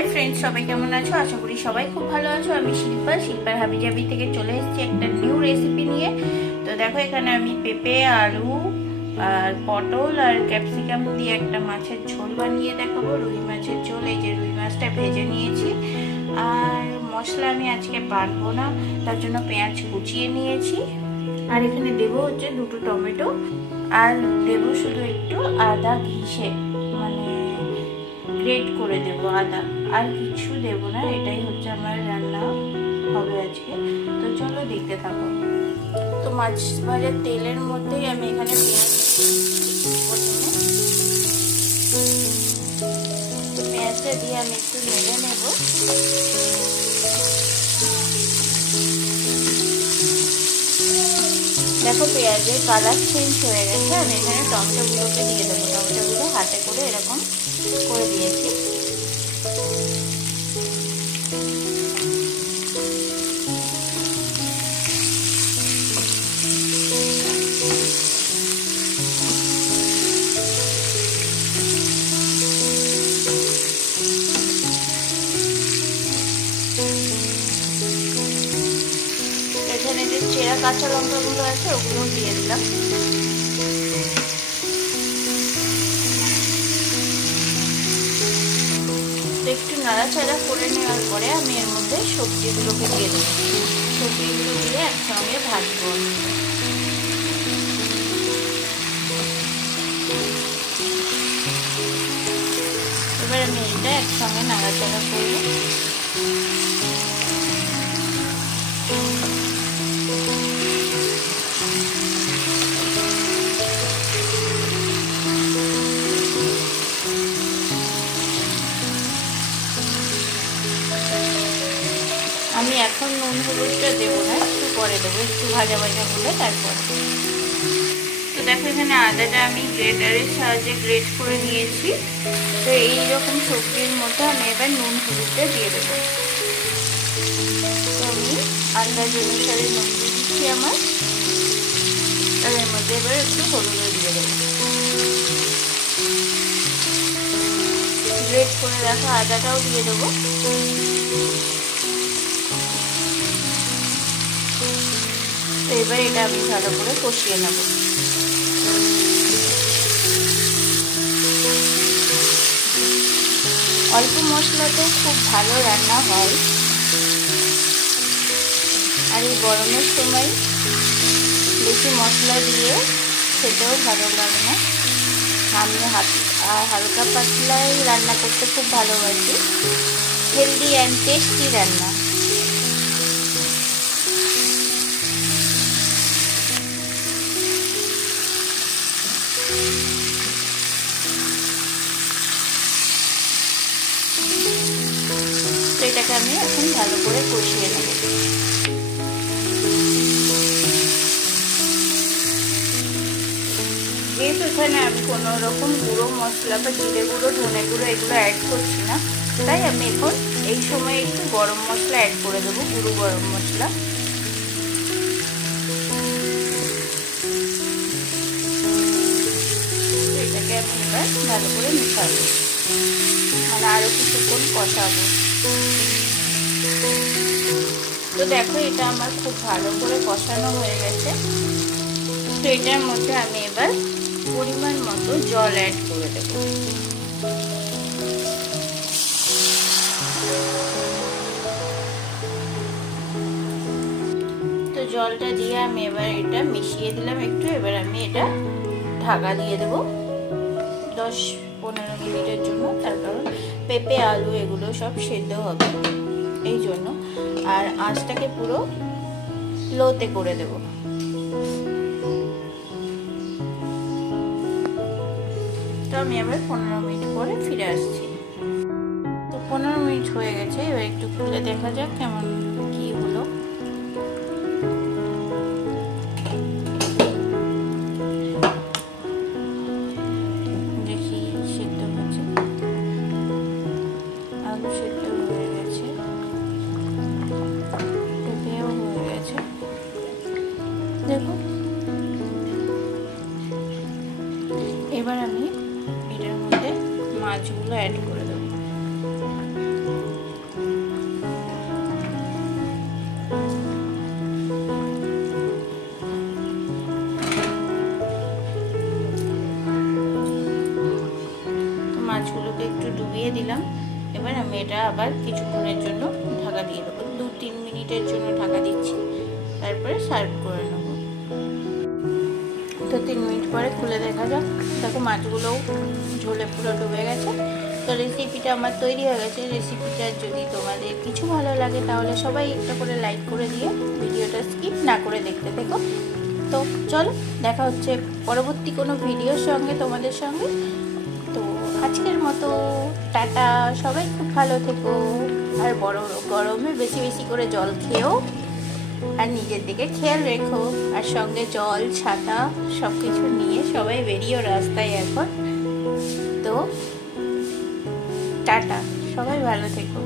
Hi friends सबाई केमन आछो आशा करी सबाई खूब भालो आछो। आमी शिल्पा शिल्पार हाबिजाबी थेके चले एसेछि एकटा निउ रेसिपि निये। तो देखो एखाने आमी पेঁপে आलू और पटल और कैप्सिकाम दिए एक माछेर झोल बानिये देखाबो। रुई माछेर झोल, এই যে रुई माछटा भेजे निয়েছি আর মশলা আমি আজকে বাটবো না, তার জন্য পেঁয়াজ কুচিয়ে নিয়েছি। আর এখানে দেব হচ্ছে দুটো টমেটো আর দেব শুধু একটু আদা ঘিষে মানে গ্রেট করে দেব আদা, আর কিছু দেব না। এটাই হচ্ছে আমার রান্না হবে আজকে। তো চলো দেখতে থাকো। তো মাছ ভাজার তেলের মধ্যেই আমি এখানে পেঁয়াজটা দিয়ে আমি একটু নেড়ে নেব। দেখো পেঁয়াজের কালার চেঞ্জ হয়ে গেছে। আমি এখানে টমেটোগুলোকে দিয়ে দেবো। টমেটোগুলো হাতে করে এরকম করে দিয়েছি। এখানে যে চেরা কাঁচা লঙ্কাগুলো আছে ওগুলো দিয়ে দিলাম। একটু নাড়াচাড়া করে নেওয়ার পরে আমি এর মধ্যে সবজিগুলোকে দিয়ে দেবো। সবজিগুলো দিয়ে একসঙ্গে ভাজবো। এবার আমি এটা একসঙ্গে নাড়াচাড়া করবো। আমি এখন নুন হলুদটা দেবো না, একটু পরে দেবো, একটু ভাজা ভাজা হলে তারপর। তো দেখো এখানে আদাটা আমি গ্রেটারের সাহায্যে গ্রেট করে নিয়েছি। তো এইরকম সবজির মধ্যে আমি এবার নুন হলুদটা দিয়ে দেবো। তো আমি আন্দাজ অনুসারে নুন দিয়ে দিচ্ছি আমার। তার মধ্যে এবার একটু হলুদও দিয়ে দেবো। গ্রেট করে রাখা আদাটাও দিয়ে দেবো। তো এবার এটা আমি ভালো করে কষিয়ে নেব। অল্প মশলাতেও খুব ভালো রান্না হয়, আর এই গরমের সময় বেশি মশলা দিয়ে খেতেও ভালো লাগে না। আমি হালকা পাতলাই রান্না করতে খুব ভালোবাসি। হেলদি অ্যান্ড টেস্টি রান্না। তো এটাকে আমি এখন ভালো করে কষিয়ে নেব। যেহেতু এখানে আমি কোনো রকম গুঁড়ো মশলা বা জিরে গুঁড়ো, ধনে গুঁড়ো এগুলো অ্যাড করছি না, তাই আমি এখন এই সময় একটু গরম মশলা অ্যাড করে দেবো, গুঁড়ো গরম মশলা। এটাকে আমি এবার ভালো করে মিশাবো, মানে আরো কিছুক্ষণ কষাবো। তো দেখো এটা আমার খুব ভালো করে কষানো হয়ে গেছে। তো এটার মধ্যে আমি এবার পরিমাণ মতো জল অ্যাড করে দেব। তো জলটা দিয়ে আমি এবার এটা মিশিয়ে দিলাম একটু। এবার আমি এটা ঢাকা দিয়ে দেব 10-15 মিনিটের জন্য। তার কারণ পেঁপে আলু এগুলো সব সেদ্ধ হবে এই জন্য। আর আঁচটাকে পুরো লোতে করে দেব। তো আমি আবার 15 মিনিট পরে ফিরে আসছি। তো 15 মিনিট হয়ে গেছে। এবার একটু খুলে দেখা যাক কেমন কি হলো। দেখি সেদ্ধ হয়েছে, আলু সেদ্ধ হয়ে গেছে, পেঁপেও হয়ে গেছে। দেখো এবার আমি এটার মধ্যে মাছগুলো অ্যাড করে দেবো। এবার আমি এটা আবার কিছুক্ষণের জন্য ঢাকা দিয়ে দেবো, 2-3 মিনিটের জন্য ঢাকা দিচ্ছি, তারপরে সার্ভ করে নেব। তো 3 মিনিট পরে খুলে দেখা যাক। দেখো মাছগুলোও ঝোলে পুরো ডুবে গেছে। তো রেসিপিটা আমার তৈরি হয়ে গেছে। রেসিপিটা যদি তোমাদের কিছু ভালো লাগে তাহলে সবাই একটা করে লাইক করে দিয়ে ভিডিওটা স্কিপ না করে দেখতে থেকো। তো চলো, দেখা হচ্ছে পরবর্তী কোনো ভিডিওর সঙ্গে তোমাদের সঙ্গে। তো আজকের মতো টাটা, সবাই খুব ভালো থেকো, আর গরমে বেশি বেশি করে জল খেও, আর নিজের দিকে খেয়াল রেখো, আর সঙ্গে জল, ছাতা সব কিছু নিয়ে সবাই বেরিয়েও রাস্তায় এখন। তো টাটা, সবাই ভালো থেকো।